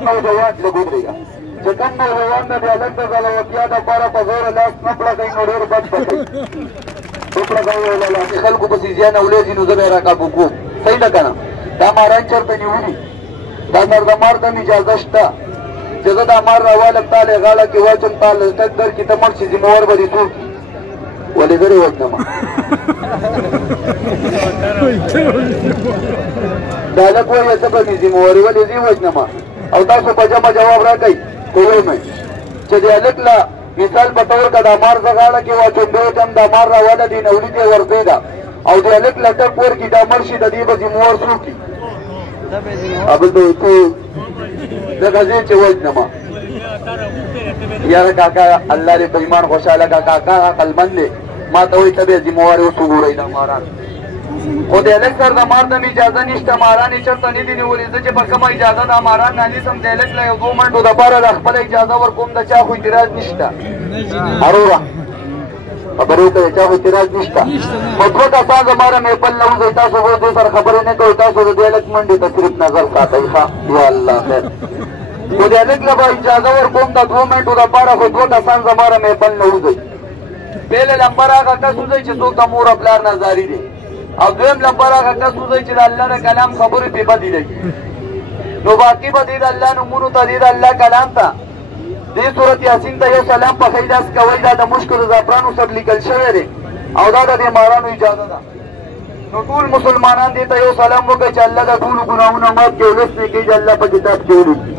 نوجوان لګوريږي چې کوم نوجوان د الګ د غلطیا د لپاره په زور لاس نه پړکې نور بد پکې ټوکړه ولا خلکو په ځان اولاد نو زبر راکابو کو صحیح ده کنه دا ماران چرته نیولي دا مردمار د اجازه شته جزا دا مار راواله تعالی غاله کې واچم تعالی تقدر کې تمر شي زموږ به دي ټول ولې غره وځم دا له کومه څه به زموږ ولې دی وځم او تاسو په جمع جواب راکړئ کوی مې چې د الکلا مثال په تور کا د مار زغاله کې واچم به کم د مار راواله دي نولې ته ورته دا او د الکلا ټک ور کې د مرشد دی به زموږ سوکي ابل ته د غزي چې وځم یاره کاکا الله دې په ایمان خوشاله کاکا عقلمند ما ته وي ته ذمہوار اوسو ګورئ دا ماران خو د الک سر د مار د اجازه نشته ماران چرته نه دي نیولې چې په کومه اجازه د ماران نه سم د الک له یو 2 منټو د پاره د خپل اجازه ور کوم د چا خو اعتراض نشته اروره خبرو ته چا خو اعتراض نشته مطلب تاسو زماره مې په لوځي تاسو وو دې سره خبرې نه کوي تاسو د الک منډي تصریف نظر ساتي ښه یا الله خیر خو د الک له اجازه ور کوم د 2 منټو د پاره خو دوه تاسو زماره مې په لوځي پهله لمبر هغه کسو چې څوک د مور خپل نظاری دي او دویم لمبر هغه کسو چې د الله د کلام خبرې په بدی لګي نو باقی به د الله نومونو ته د الله کلام ته دې سورۃ یاسین ته یو سلام په خیلاس کوي دا د مشکل زعفرانو سره لیکل شوی دی او دا د مارانو اجازه ده نو ټول مسلمانان دې ته یو سلام وکړي چې الله د ټول ګناهونو معاف کړي ولسنه کې چې الله په کتاب کې ولیکي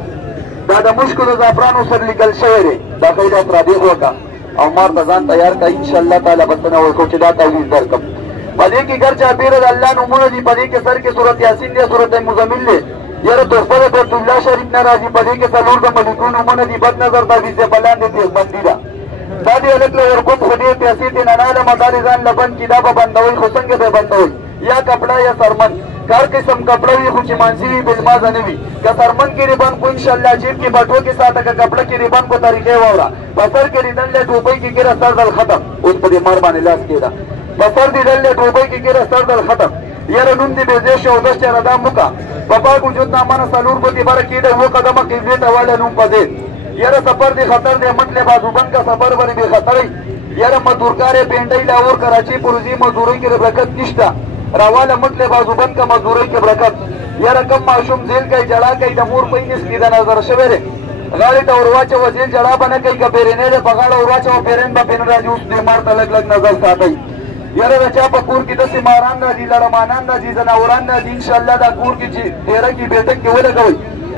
دا د مشکل زعفرانو سره لیکل شوی دی دا خیلاس را دی وکړه او مار ته ځان تیار کړه ان شاء الله تعالی بسنه ورکو چې دا تعویذ درکم پدې کې ګرځا پیر د الله نومونه دي پدې کې سر کې سورۃ یاسین دی سورۃ مزمل دی یاره توفه بیت الله شریف ناراضي پدې کې څلور د ملکونو نومونه دي بد نظر د ویزه بلاندې دي بندي دا دا دې الک له ورکو په دې پیسې دي نه نه مدار ځان لبن کې دا به بندوي خو څنګه به بندوي یا کپڑا یا سرمن کار قسم کپڑا وي خو چې مانسي وي بلمازه نه وي که سرمن کې ریبان کو ان شاء الله جیب کې بټو کې ساته که کپڑا کې ریبان کو طریقې وورا بسر کې ریدل له ټوپۍ کې ګره سر دل ختم اوس په دې مار باندې لاس کېدا بسر دې دل له ټوپۍ کې ګره سر دل ختم یاره نوم دې به دې شو د چر دا موکا بابا وجود نامه سلور کو دې بار کې دا و قدمه کې دې ته والا نوم پدې یاره سفر دې خطر دې مطلب بازوبند کا سفر باندې به خطرې یاره مزدورکارې پینډۍ لاور کراچي پروزي مزدوري کې برکت نشته راواله مطلب بازوبند کا مزدوري کې برکت یاره کم معشوم زیل کوي جړه کوي د مور په انس کې د نظر شوی دی غاړې ته ورواچه وزیل جړه باندې کوي که بیرینې ده په غاړه ورواچه و بیرین به پین راځي اوس دې مار ته لږ لږ نظر ساتئ یاره د چا په کور کې داسې ماران راځي لړمانان راځي ځناوران راځي انشاءالله دا کور کې چې ډېره کې بیټک کې ولګوئ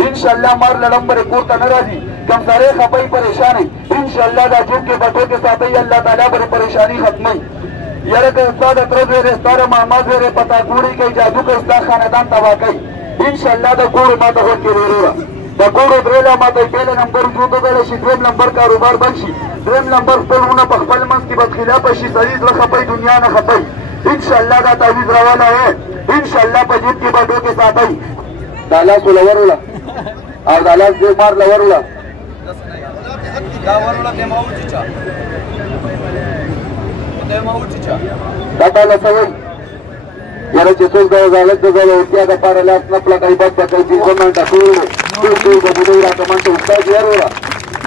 انشاءالله مار لړمبرې کور ته نه راځي کم سړی خپئ پریشانئ انشاءالله دا جوب کې بټو کې ساتئ الله تعالی به پریشاني ختمئ یاره که ستا د تره زوی دی ستا د ماما زوی دی پتا ګوړې کوي جادو کوي ستا خاندان تباه کوي انشاءالله د ګوړې ما ته غوږ کې وروره د ګوړو درېله ما ته پهله نمبر وجود وګړی شي دویم نمبر کاروبار بند شي دریم نمبر خپلونه په خپل منځ کې بدخلافه شي سړي زړه خپئ دنیا نه خپئ انشاءالله دا تعویذ روانه وی انشاءالله په جیب کې به ډوکې ساتئ دا لاس ولور وله او دا لاس دې مار لور وله دا تعالی څه وایي یاره چې څوک د وزارت د زړورتیا دپاره لاس نه پړکوي بد به کوي پنځه منټه ټول د بوډۍ راته منډه استاد یې وروره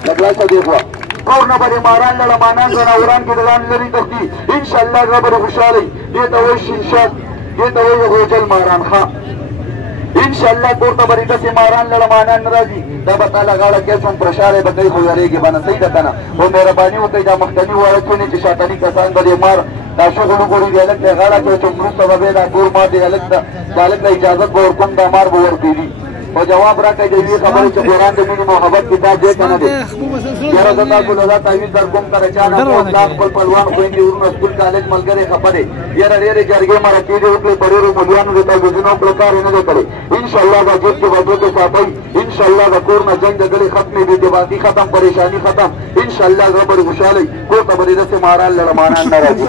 د کلاسه دې خوا کور نه به دې ماران لړمانان ځناوران کې د ځان لرې تښتي انشاءالله زړه به دې خوشحالئ دې ته وایي شینشاد دې ته وایي غوجل ماران ښه انشاءالله کور ته به دې داسې ماران لړمانان نه راځي دا به تعالی غاړه کې څوم پرشاړی به کوي خو یارېږي به نه صحیح ده که نه خو مهرباني وکړئ دا مخکني واړه څونه چې شاتني کسان به دې مار دا شغل وګوري د هلک دی غاړه کې چې وروسته به بیا دا کور ما د هلک د هلک د اجازت به ورکوم دا مار به ورپېږي خو جواب راکړئ د یوې خبرې چې قرآن د مینې محبت کتاب دی که نه دی یاره زه تاسو له دا تعویذ در کوم که د چا نه مو دا خپل خپلوان خویندې ورونه سکول کالج ملګرې خفه دی یاره ډېرې جرګې مرکې دې وکړې په ډېرو ملیانو د تعویذونو وکړه کار یې نه دی کړی انشاءالله دا جیب کې به ډوکې ساتئ انشاءالله د کور نه جنګ د ګلې ختمې بې اتفاقي ختم پریشاني ختم انشاءالله زړه به دې خوشحالئ کور ته به دې داسې ماران لړمانان نه راځي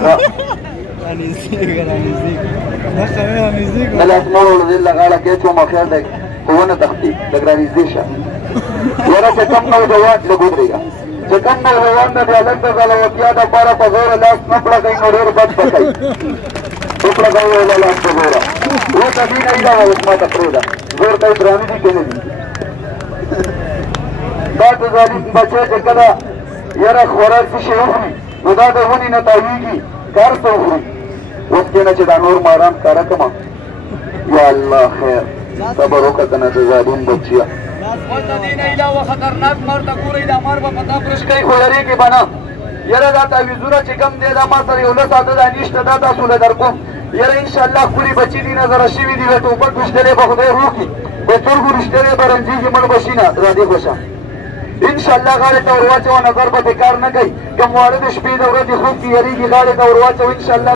د لاس مړو دې له غاړه کې چوم خیر دی خو ونه تښتي لږ رانږدې شه یاره چې کم نوجوان لږ ودرېږه چې کم نوجوان د هلک د غلوتیا دپاره په زوره لاس نه پړکوي نو ډېر بد به کوي وپړکوي وله لاس په زوره اوس دې نه ای دا اوس ما ته پرېږده زور ته یې درانه دي که نه دي دا د ظالم بچی چې کله یاره خوراک څه شی وخوري نو دا د ونې نه تاویږي کار ته وخوري. اوس کېنه چې دا نور ماران ښکاره کړمه. یا الله خیر صبر وکړه که نه د ظالم بچیه. اوس د دې نه علاوه خطرناک مار ته ګورئ دا مار به په تا برش کوي خو یارېږي به نه. یاره دا تعویضونه چې کم دی دا ما سره یو لس عدده نشته دا تاسو له در کوم. یاره انشاءالله ښکلي بچي دي نظره شوي دي د ټوپک رښتلې به خدای روکړي د سترګو رښتلې به رنځېږي مړ به شي نه را دې خوشه انشاءالله غاړې ته ور واچوه نظر به دې کار نه کوي. کوم واړه د شپې د ورځې خوب کې یارېږي غاړې ته ور واچوه انشاءالله